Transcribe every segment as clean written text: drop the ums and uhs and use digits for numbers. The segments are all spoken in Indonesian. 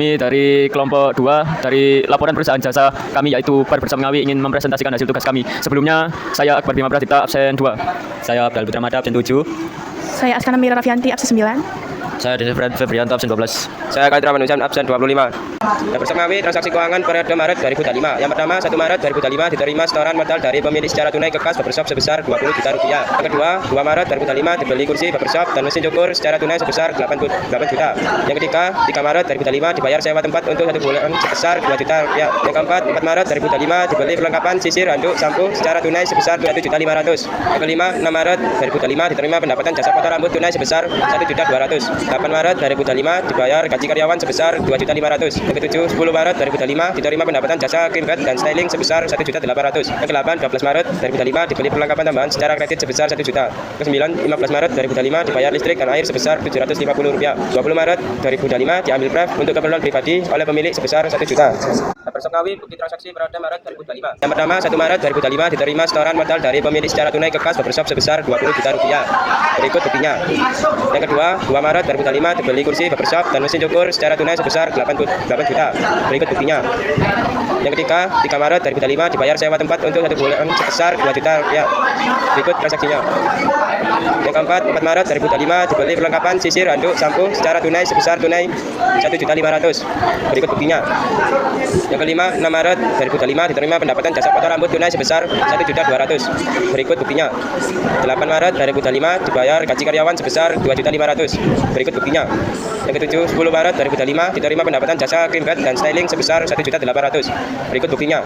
Kami dari kelompok 2 dari laporan perusahaan jasa kami yaitu Barbershop Ngawi ingin mempresentasikan hasil tugas kami. Sebelumnya saya Akbar Bima Pradipta absen 2. Saya Abdul Putra Mada absen 7. Saya Askana Mira Rafianti absen 9. Saya Desi Febrianto absen 12. Saya Kaitra Manusiam absen 25. Barbershop Ngawi transaksi keuangan periode Maret 2025. Yang pertama 1 Maret 2025 diterima setoran modal dari pemilik secara tunai ke kas barbershop sebesar 20 juta rupiah. Yang kedua 2 Maret 2025 dibeli kursi barbershop dan mesin cukur secara tunai sebesar 8 juta. Yang ketiga 3 Maret 2025 dibayar sewa tempat untuk 1 bulan sebesar 2 juta rupiah. Yang keempat 4 Maret 2025 dibeli perlengkapan sisir handuk sampo secara tunai sebesar 1.500.000. Yang kelima 6 Maret 2025 diterima pendapatan jasa potong rambut tunai sebesar 1.200.000. 8 Maret 2025 dibayar gaji karyawan sebesar 2.500.000. Yang ketujuh 10 Maret 2025 diterima pendapatan jasa cream bed dan styling sebesar 1.800.000. Yang ke-8 12 Maret 2025 dibeli perlengkapan tambahan secara kredit sebesar 1 juta. Ke-9 15 Maret 2025 dibayar listrik dan air sebesar Rp750. 20 Maret 2025 diambil pref untuk keperluan pribadi oleh pemilik sebesar 1 juta. Barbershop Ngawi bukti transaksi periode Maret 2025. Yang pertama 1 Maret 2025 diterima setoran modal dari pemilik secara tunai ke kas barbershop sebesar 20 juta rupiah. Berikut buktinya. Yang kedua 2 Maret 2025 dibeli kursi barbershop dan mesin cukur secara tunai sebesar 8 juta. Berikut buktinya. Yang ketiga 3 Maret 2025 dibayar sewa tempat untuk 1 bulan sebesar 2 juta rupiah. Berikut transaksinya. Yang keempat 4 Maret 2025 dibeli perlengkapan sisir handuk sampo secara tunai sebesar 1.500.000. Berikut buktinya. Yang kelima 6 Maret 2025 diterima pendapatan jasa potong rambut tunai sebesar 1.200.000. Berikut buktinya. 8 Maret 2025 dibayar gaji karyawan sebesar 2.500.000. Berikut buktinya. Yang ketujuh 10 Maret 2025 diterima pendapatan jasa cream bed dan styling sebesar 1.800.000. Berikut buktinya.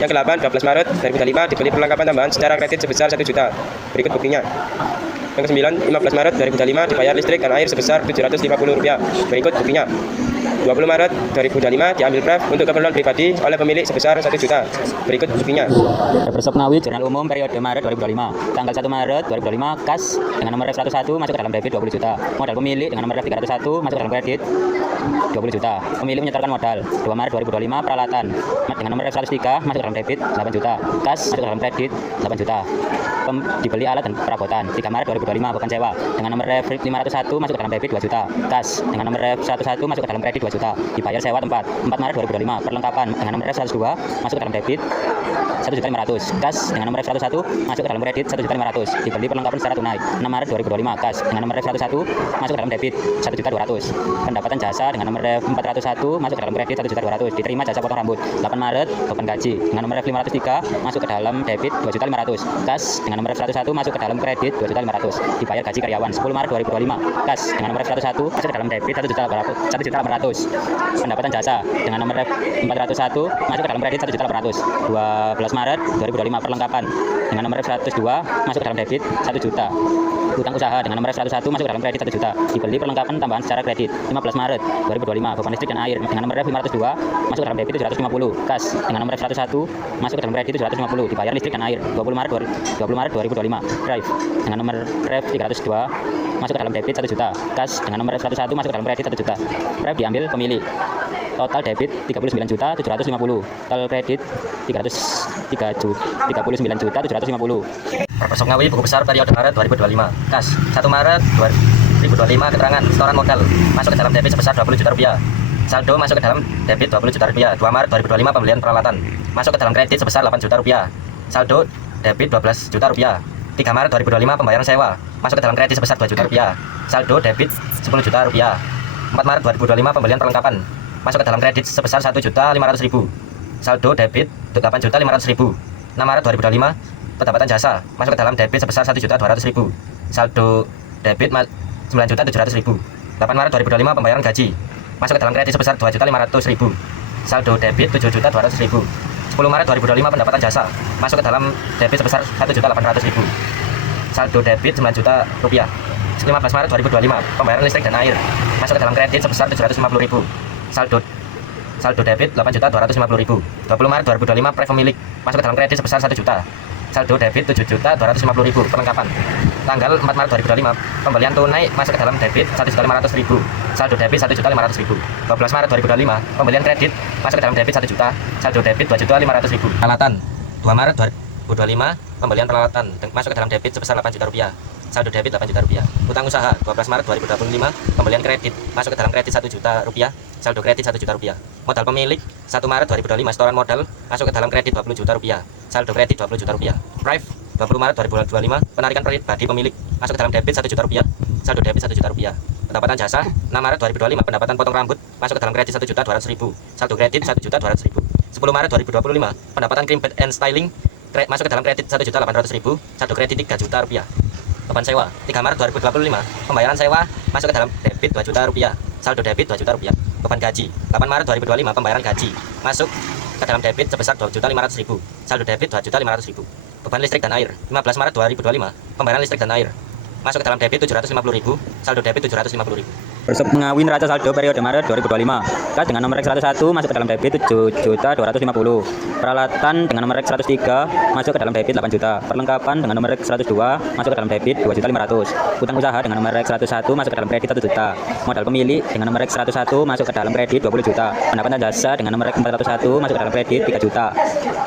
Yang ke-8 12 Maret 2025 dibeli perlengkapan tambahan secara kredit sebesar 1 juta. Berikut buktinya. Yang ke-9 15 Maret 2025 dibayar listrik dan air sebesar Rp750. Berikut buktinya. 20 Maret 2025 diambil pref untuk keperluan pribadi oleh pemilik sebesar 1 juta. Berikut buktinya. Barbershop Ngawi Jurnal Umum periode Maret 2025. Tanggal 1 Maret 2025 kas dengan nomor ref 101 masuk ke dalam debit 20 juta. Modal pemilik dengan nomor ref 301 masuk ke dalam kredit 20 juta. Pemilik menyetorkan modal 2 Maret 2025 peralatan dengan nomor ref 103 masuk ke dalam debit 8 juta. Kas masuk ke dalam kredit 8 juta. Dibeli alat dan perabotan 3 Maret 2025 beban sewa dengan nomor ref 501 masuk ke dalam debit 2 juta. Kas dengan nomor ref 101 masuk ke dalam kredit 2 juta. Dibayar sewa tempat 4 Maret 2025 perlengkapan dengan nomor ref 102 masuk ke dalam debit 1.500.000. Kas dengan nomor ref 101 masuk ke dalam kredit 1.500.000. Dibeli perlengkapan secara tunai 6 Maret 2025 kas dengan nomor ref 101 masuk ke dalam debit 1.200.000. Pendapatan jasa dengan nomor ref 401 masuk ke dalam kredit 1.200.000. Diterima jasa potong rambut 8 Maret beban gaji dengan nomor ref 503 masuk ke dalam debit 2.500.000. Kas dengan nomor ref 101 masuk ke dalam kredit 2.500.000. Dibayar gaji karyawan 10 Maret 2025 kas dengan nomor ref 101 masuk ke dalam debit 1.800.000. Pendapatan jasa dengan nomor ref 401 masuk ke dalam kredit 1.800.000. 12 Maret 2025 perlengkapan dengan nomor ref 102 masuk ke dalam debit 1 juta. Utang usaha dengan nomor ref 101 masuk ke dalam kredit 1 juta. Dibeli perlengkapan tambahan secara kredit 15 Maret 2025 beban listrik dan air dengan nomor ref 502 masuk ke dalam debit 750. Kas dengan nomor ref 101 masuk ke dalam kredit 750. Dibayar listrik dan air 20 Maret 2025. Drive dengan nomor ref 302 masuk ke dalam debit 1 juta. Kas dengan nomor ref 101 masuk ke dalam kredit 1 juta. Drive diambil pemilik. Total debit 39.750. Total kredit 39.750. Barbershop Ngawi buku besar periode Maret 2025. Kas 1 Maret 2025 keterangan setoran modal masuk ke dalam debit sebesar 20 juta rupiah. Saldo masuk ke dalam debit 20 juta rupiah. 2 Maret 2025 pembelian peralatan masuk ke dalam kredit sebesar 8 juta rupiah. Saldo debit 12 juta rupiah. 3 Maret 2025 pembayaran sewa masuk ke dalam kredit sebesar 2 juta rupiah. Saldo debit 10 juta rupiah. 4 Maret 2025 pembelian perlengkapan masuk ke dalam kredit sebesar 1.500.000. Saldo debit 8.500.000. 6 Maret 2025 pendapatan jasa masuk ke dalam debit sebesar 1.200.000. Saldo debit 9.700.000. 8 Maret 2025 pembayaran gaji masuk ke dalam kredit sebesar 2.500.000. Saldo debit 7.200.000. 10 Maret 2025 pendapatan jasa masuk ke dalam debit sebesar 1.800.000. Saldo debit 9 juta rupiah. 15 Maret 2025 pembayaran listrik dan air masuk ke dalam kredit sebesar 750.000. Saldo debit 8.250.000. 20 Maret 2025 pref pemilik masuk ke dalam kredit sebesar 1 juta. Saldo debit 7.250.000 perlengkapan. Tanggal 4 Maret 2025 pembelian tunai masuk ke dalam debit 1.500.000. Saldo debit 1.500.000. 12 Maret 2025 pembelian kredit masuk ke dalam debit 1 juta. Saldo debit 2.500.000. Peralatan 2 Maret 2025 pembelian peralatan masuk ke dalam debit sebesar 8 juta rupiah. Saldo debit 8 juta rupiah. Utang usaha 12 Maret 2025 pembelian kredit masuk ke dalam kredit 1 juta rupiah. saldo kredit 1 juta rupiah. Modal pemilik 1 Maret 2025 setoran modal masuk ke dalam kredit 20 juta rupiah. Saldo kredit 20 juta rupiah. Prive 20 Maret 2025 penarikan pribadi pemilik masuk ke dalam debit 1 juta rupiah. Saldo debit 1 juta rupiah. Pendapatan jasa 6 Maret 2025 pendapatan potong rambut masuk ke dalam kredit 1.200.000. Saldo kredit 1.200.000. 10 Maret 2025 pendapatan cream bed and styling masuk ke dalam kredit 1.800.000. Saldo kredit 3 juta rupiah. Beban sewa 3 Maret 2025 pembayaran sewa masuk ke dalam debit 2 juta rupiah. Saldo debit 2 juta rupiah. Beban gaji 8 Maret 2025 pembayaran gaji masuk ke dalam debit sebesar 2.500.000. Saldo debit 2.500.000. Beban listrik dan air 15 Maret 2025 pembayaran listrik dan air masuk ke dalam debit 750.000. Saldo debit 750.000. Persib Ngawi neraca saldo periode Maret 2025. Kas dengan nomor rek 101 masuk ke dalam debit 7.250. Peralatan dengan nomor rek 103 masuk ke dalam debit 8 juta. Perlengkapan dengan nomor rek 102 masuk ke dalam debit 2.500.000. Utang usaha dengan nomor rek 101 masuk ke dalam kredit 1 juta. Modal pemilik dengan nomor rek 101 masuk ke dalam kredit 20 juta. Pendapatan jasa dengan nomor rek 401 masuk ke dalam kredit 3 juta.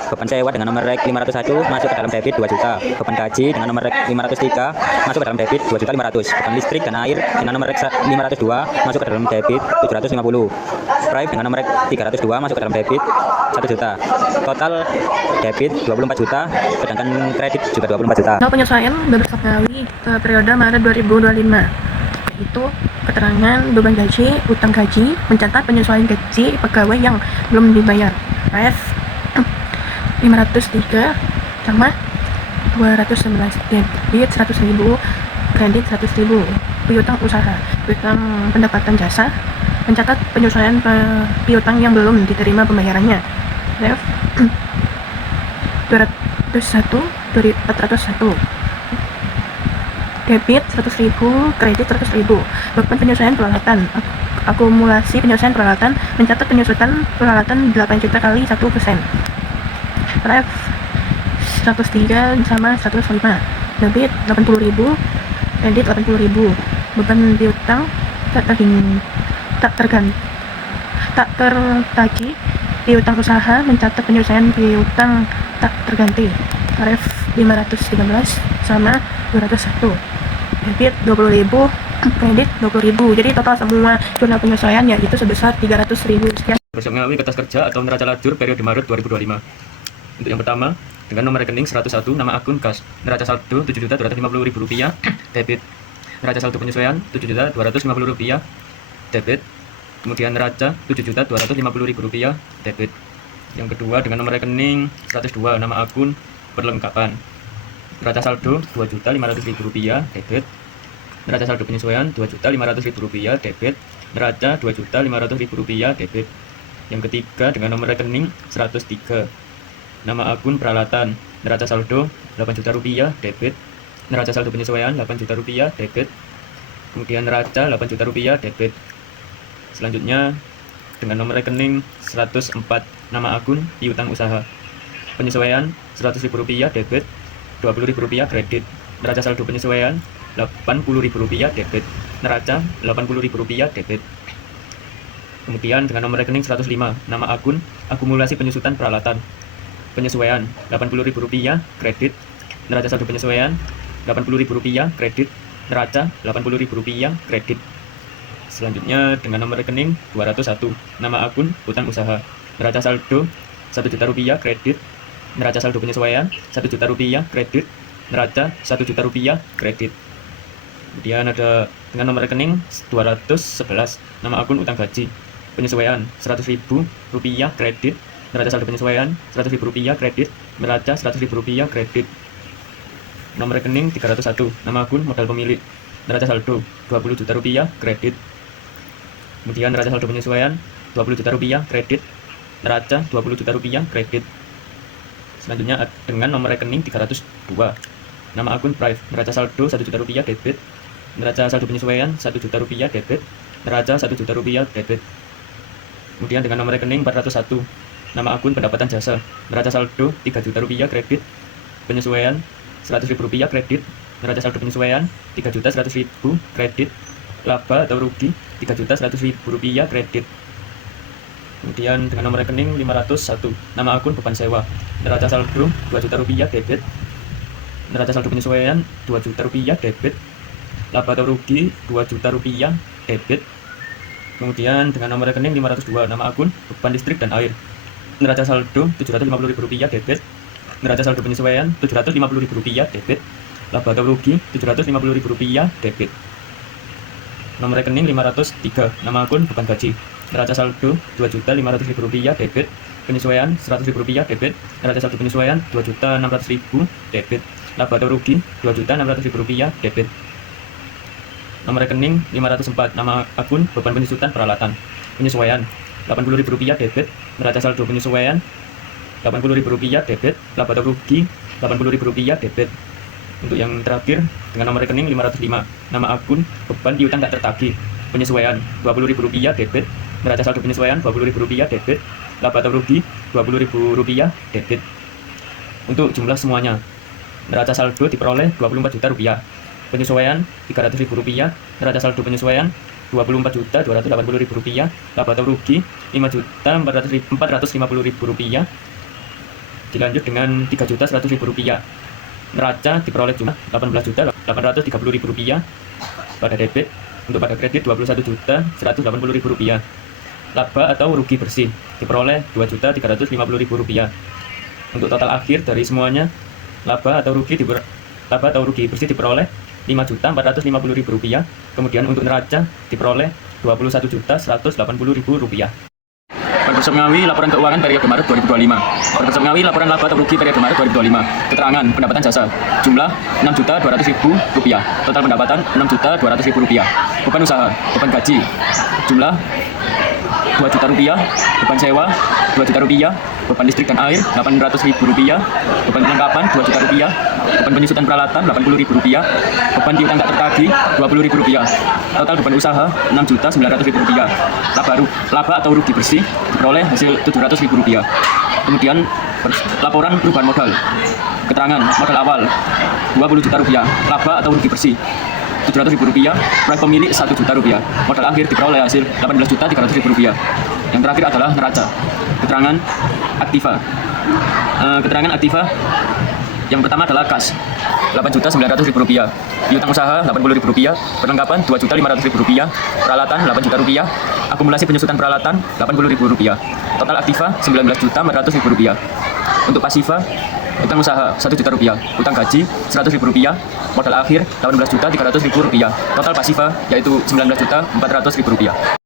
Beban sewa dengan nomor rek 501 masuk ke dalam debit 2 juta. Beban gaji dengan nomor rek 503 masuk ke dalam debit 2.500.000. Beban listrik dan air dengan nomor rek 502 masuk ke dalam debit 750. Prive dengan nomor 302 masuk ke dalam debit 1 juta. Total debit 24 juta, sedangkan kredit juga 24 juta. Soal penyesuaian Beberapa Ngawi periode Maret 2025, yaitu keterangan beban gaji, utang gaji, mencatat penyesuaian gaji pegawai yang belum dibayar. Ref 503 sama 211, debit 100.000, kredit 100.000. Piutang usaha, piutang pendapatan jasa, mencatat penyesuaian piutang yang belum diterima pembayarannya. Ref 201, 401. Debit 100.000, kredit 100.000. Beban penyesuaian peralatan, akumulasi penyesuaian peralatan, mencatat penyesuaian peralatan 8 juta kali 1%. Ref 103 sama 105. Debit 80.000, kredit 80.000. Beban piutang tak tertagih piutang usaha, mencatat penyelesaian piutang tak terganti. Ref 513 sama 201. Debit 20.000, kredit 20.000. Jadi total semua jurnal penyesuaian yaitu sebesar 300.000 sekian. Persib Ngawi kertas kerja atau neraca lajur periode Maret 2025. Untuk yang pertama, dengan nomor rekening 101 nama akun kas, neraca saldo Rp7.250.000 debit. Neraca saldo penyesuaian Rp7.250.000 debit. Kemudian neraca Rp7.250.000 debit. Yang kedua dengan nomor rekening 102 nama akun perlengkapan. Neraca saldo Rp2.500.000 debit. Neraca saldo penyesuaian Rp2.500.000 debit. Neraca Rp2.500.000 debit. Yang ketiga dengan nomor rekening 103 nama akun peralatan. Neraca saldo Rp8 juta debit. Neraca saldo penyesuaian Rp8 juta debit. Kemudian neraca Rp8 juta debit. Selanjutnya dengan nomor rekening 104 nama akun piutang usaha. Penyesuaian Rp100.000 debit, Rp20.000 kredit. Neraca saldo penyesuaian Rp80.000 debit. Neraca Rp80.000 debit. Kemudian dengan nomor rekening 105 nama akun akumulasi penyusutan peralatan. Penyesuaian Rp80.000 kredit. Neraca saldo penyesuaian Rp80.000 kredit. Neraca Rp80.000 kredit. Selanjutnya dengan nomor rekening 201 nama akun utang usaha. Neraca saldo Rp1 juta kredit. Neraca saldo penyesuaian Rp1 juta kredit. Neraca Rp1 juta kredit. Kemudian ada dengan nomor rekening 211 nama akun utang gaji. Penyesuaian Rp100.000 kredit. Neraca saldo penyesuaian Rp100.000 kredit. Neraca Rp100.000 kredit. Nomor rekening 301 nama akun modal pemilik. Neraca saldo Rp20 juta kredit. Kemudian neraca saldo penyesuaian Rp20 juta kredit. Neraca Rp20 juta kredit. Selanjutnya dengan nomor rekening 302 nama akun Prive. Neraca saldo Rp1 juta debit. Neraca saldo penyesuaian Rp1 juta debit. Neraca Rp1 juta debit. Kemudian dengan nomor rekening 401 nama akun pendapatan jasa. Neraca saldo Rp3 juta kredit. Penyesuaian Rp100.000 kredit. Neraca saldo penyesuaian Rp3.100.000 kredit. Laba atau rugi Rp3.100.000 kredit. Kemudian dengan nomor rekening 501 nama akun beban sewa. Neraca saldo Rp2 juta debit. Neraca saldo penyesuaian Rp2 juta debit. Laba atau rugi Rp2 juta debit. Kemudian dengan nomor rekening 502, nama akun, beban listrik dan air. Neraca saldo Rp750.000 debit. Neraca saldo penyesuaian Rp750.000 debit. Laba atau rugi Rp750.000 debit. Nomor rekening 503, nama akun, beban gaji. Neraca saldo Rp2.500.000 debit. Penyesuaian Rp100.000 debit. Neraca saldo penyesuaian Rp2.600.000 debit. Laba atau rugi Rp2.600.000 debit. Nomor rekening 504, nama akun, beban penyusutan peralatan. Penyesuaian Rp80.000 debit. Neraca saldo penyesuaian Rp80.000 debit. Laba atau rugi Rp80.000 debit. Untuk yang terakhir dengan nomor rekening 505, nama akun, beban piutang tak tertagih. Penyesuaian Rp20.000 debit. Neraca saldo penyesuaian Rp20.000 debit. Laba atau rugi Rp20.000 debit. Untuk jumlah semuanya, neraca saldo diperoleh Rp24 juta. Penyesuaian Rp300.000. Neraca saldo penyesuaian Rp24.280.000. Laba atau rugi Rp5.450.000. Dilanjut dengan Rp3.100.000. Neraca diperoleh cuma Rp18.830.000 pada debit. Untuk pada kredit Rp21.180.000. Laba atau rugi bersih diperoleh Rp2.350.000. Untuk total akhir dari semuanya, laba atau rugi bersih diperoleh Rp5.450.000. Kemudian untuk neraca diperoleh Rp21.180.000. Berbersab Ngawi laporan keuangan periode Maret 2025. Berbersab Ngawi laporan laba atau rugi periode Maret 2025. Keterangan pendapatan jasa jumlah Rp6.200.000. Total pendapatan Rp6.200.000. Beban usaha, beban gaji jumlah Rp2 juta. Beban sewa Rp2 juta. Beban listrik dan air Rp800.000. Beban perlengkapan Rp2 juta. Beban penyusutan peralatan Rp80.000. Beban piutang tak tertagih Rp20.000. Total beban usaha Rp6.900.000. Laba atau rugi bersih diperoleh hasil Rp700.000. Kemudian laporan perubahan modal. Keterangan modal awal Rp20 juta. Laba atau rugi bersih Rp700.000. Proyek pemilik Rp1 juta. Modal akhir diperoleh hasil Rp18.300.000. Yang terakhir adalah neraca. Keterangan aktiva. Keterangan aktiva yang pertama adalah kas Rp8.900.000. Piutang usaha Rp80.000. Perlengkapan Rp2.500.000. Peralatan Rp8 juta. Akumulasi penyusutan peralatan Rp80.000. Total aktiva Rp19.400.000. Untuk pasiva, utang usaha Rp1 juta. Utang gaji Rp100.000. Modal akhir Rp18.300.000. Total pasiva yaitu Rp19.400.000.